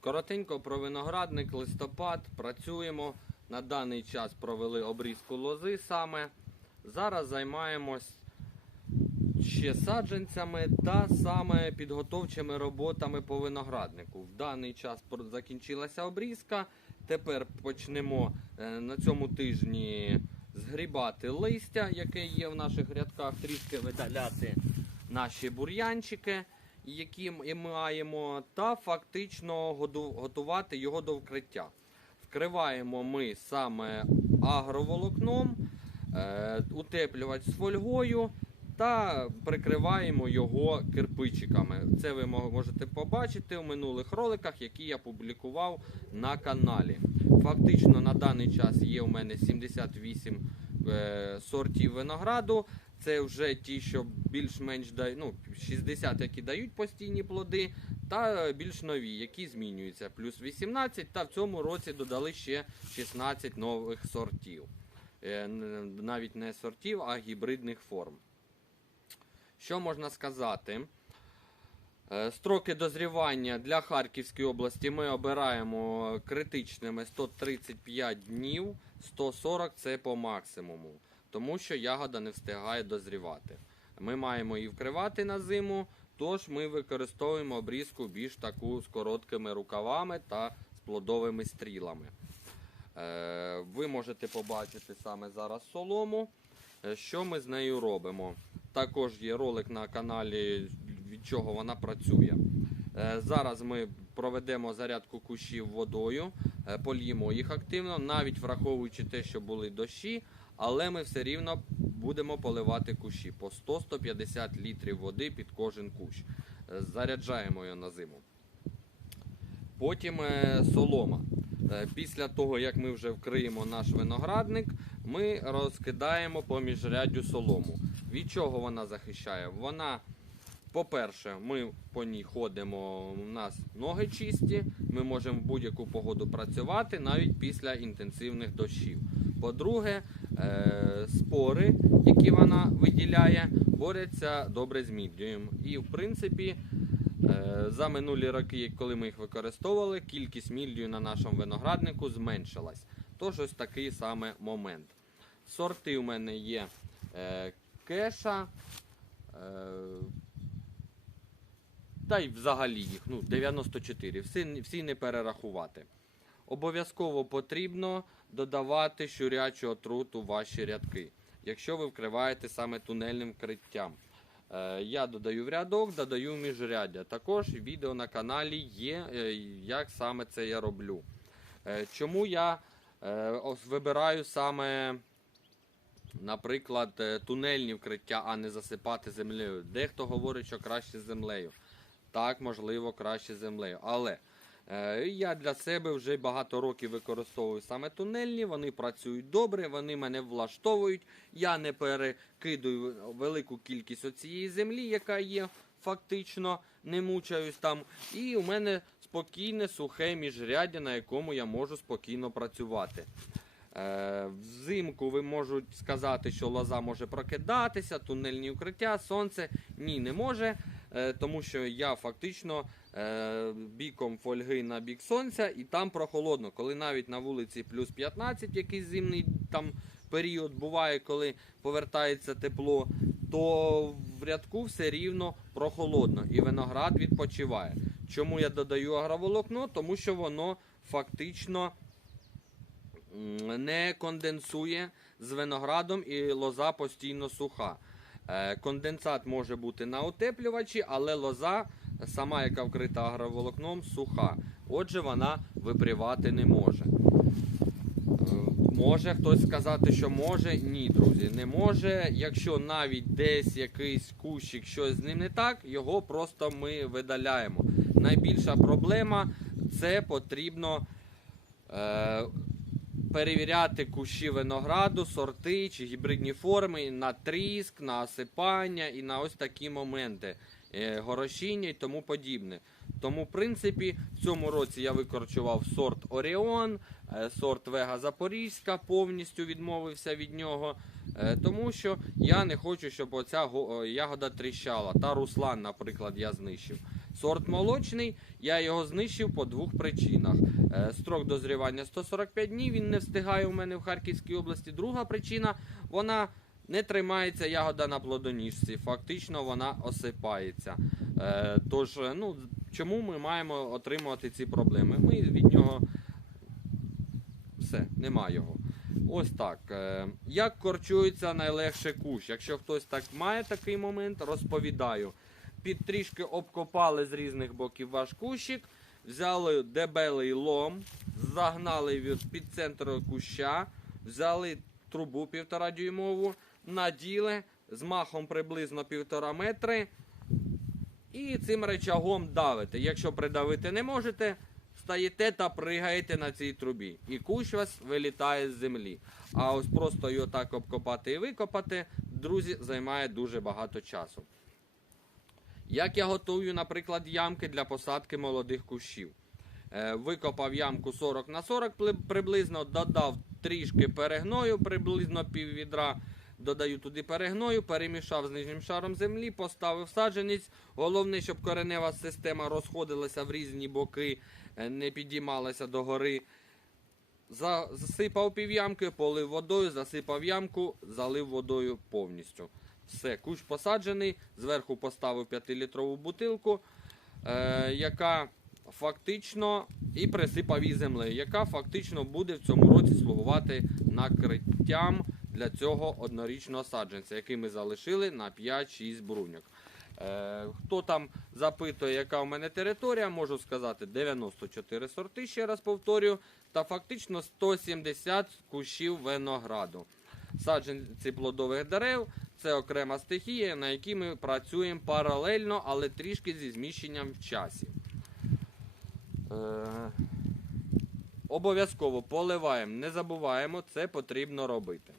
Коротенько про виноградник, листопад, працюємо. На даний час провели обрізку лози саме. Зараз займаємось ще саджанцями та саме підготовчими роботами по винограднику. В даний час закінчилася обрізка. Тепер почнемо е, на цьому тижні згрібати листя, яке є в наших рядках, трішки видаляти наші бур'янчики, які ми маємо, та фактично готувати його до вкриття. Вкриваємо ми саме агроволокном, е, утеплювач з фольгою та прикриваємо його кирпичиками. Це ви можете побачити у минулих роликах, які я публікував на каналі. Фактично на даний час є у мене 78 е, сортів винограду. Це вже ті, що більш-менш ну, 60, які дають постійні плоди, та більш нові, які змінюються. Плюс 18, та в цьому році додали ще 16 нових сортів. Е, Навіть не сортів, а гібридних форм. Що можна сказати? Е, Строки дозрівання для Харківської області ми обираємо критичними 135 днів, 140 це по максимуму, тому що ягода не встигає дозрівати. Ми маємо її вкривати на зиму, тож ми використовуємо обрізку більш таку з короткими рукавами та з плодовими стрілами. Е, Ви можете побачити саме зараз солому, Е, що ми з нею робимо. Також є ролик на каналі, від чого вона працює. Е, Зараз ми проведемо зарядку кущів водою, поліємо їх активно, навіть враховуючи те, що були дощі, але ми все рівно будемо поливати кущі по 100-150 літрів води під кожен кущ. Е, Заряджаємо його на зиму. Потім е, солома. Е, Після того, як ми вже вкриємо наш виноградник, ми розкидаємо по міжряддю солому. Від чого вона захищає? Вона, по-перше, ми по ній ходимо, у нас ноги чисті, ми можемо в будь-яку погоду працювати навіть після інтенсивних дощів. По-друге, спори, які вона виділяє, борються добре з міддю. І в принципі, Е, За минулі роки, коли ми їх використовували, кількість мільдію на нашому винограднику зменшилась. Тож ось такий саме момент. Сорти у мене є е, кеша. Е, та й взагалі їх ну, 94. Всі, всі не перерахувати. Обов'язково потрібно додавати щурячу отруту в ваші рядки, якщо ви вкриваєте саме тунельним вкриттям. Е, Я додаю в рядок, додаю в міжряддя. Також відео на каналі є, е, як саме це я роблю. Е, Чому я вибираю саме, наприклад, тунельні вкриття, а не засипати землею. Дехто говорить, що краще землею. Так, можливо, краще землею. Але я для себе вже багато років використовую саме тунельні, вони працюють добре, вони мене влаштовують. Я не перекидую велику кількість оцієї землі, яка є фактично, не мучаюсь там. І у мене спокійне, сухе міжряддя, на якому я можу спокійно працювати. Е, взимку ви можуть сказати, що лоза може прокидатися, тунельні укриття, сонце. Ні, не може, е, тому що я фактично е, біком фольги на бік сонця, і там прохолодно. Коли навіть на вулиці плюс 15, якийсь зимний там період буває, коли повертається тепло, то в рядку все рівно прохолодно і виноград відпочиває. Чому я додаю агроволокно? Тому що воно фактично не конденсує з виноградом і лоза постійно суха. Е, Конденсат може бути на утеплювачі, але лоза, сама яка вкрита агроволокном, суха. Отже, вона випрівати не може. Е, Може хтось сказати, що може. Ні, друзі, не може. Якщо навіть десь якийсь кущик, щось з ним не так, його просто ми видаляємо. Найбільша проблема це потрібно е, перевіряти кущі винограду, сорти чи гібридні форми на тріск, на осипання і на ось такі моменти. е, Горошіння і тому подібне. Тому, в принципі, в цьому році я викорчував сорт Оріон, е, сорт Вега Запорізька, повністю відмовився від нього, е, тому що я не хочу, щоб оця ягода тріщала. Та Руслан, наприклад, я знищив. сорт молочний. Я його знищив по двох причинах. Е, Строк дозрівання 145 днів. Він не встигає у мене в Харківській області. Друга причина вона не тримається ягода на плодоніжці. Фактично вона осипається. Е, Тож, е, ну чому ми маємо отримувати ці проблеми? Ми від нього все, нема його. Ось так. Як корчується найлегше кущ? Якщо хтось так має такий момент, розповідаю. Під трішки обкопали з різних боків ваш кущик, взяли дебелий лом, загнали під центр куща, взяли трубу півтора дюймову, наділи з махом приблизно півтора метри. І цим речагом давите. Якщо придавити не можете, стаєте та пригаєте на цій трубі. І кущ вас вилітає з землі. А ось просто його так обкопати і викопати, друзі, займає дуже багато часу. Як я готую, наприклад, ямки для посадки молодих кущів. Е, Викопав ямку 40 на 40 приблизно, додав трішки перегною, приблизно пів відра. Додаю туди перегною, перемішав з нижнім шаром землі, поставив саджанець. Головне, щоб коренева система розходилася в різні боки, е, не підіймалася догори. За- Засипав пів'ямки, полив водою, засипав ямку, залив водою повністю. Все, кущ посаджений, зверху поставив 5-літрову бутилку, е, яка фактично і присипав її землею, яка фактично буде в цьому році слугувати накриттям для цього однорічного саджанця, який ми залишили на 5-6 бруньок. Е, хто там запитує, яка у мене територія, можу сказати 94 сорти, ще раз повторюю, та фактично 170 кущів винограду. Саджанці плодових дерев це окрема стихія, на якій ми працюємо паралельно, але трішки зі зміщенням в часі. Е, обов'язково поливаємо, не забуваємо, це потрібно робити.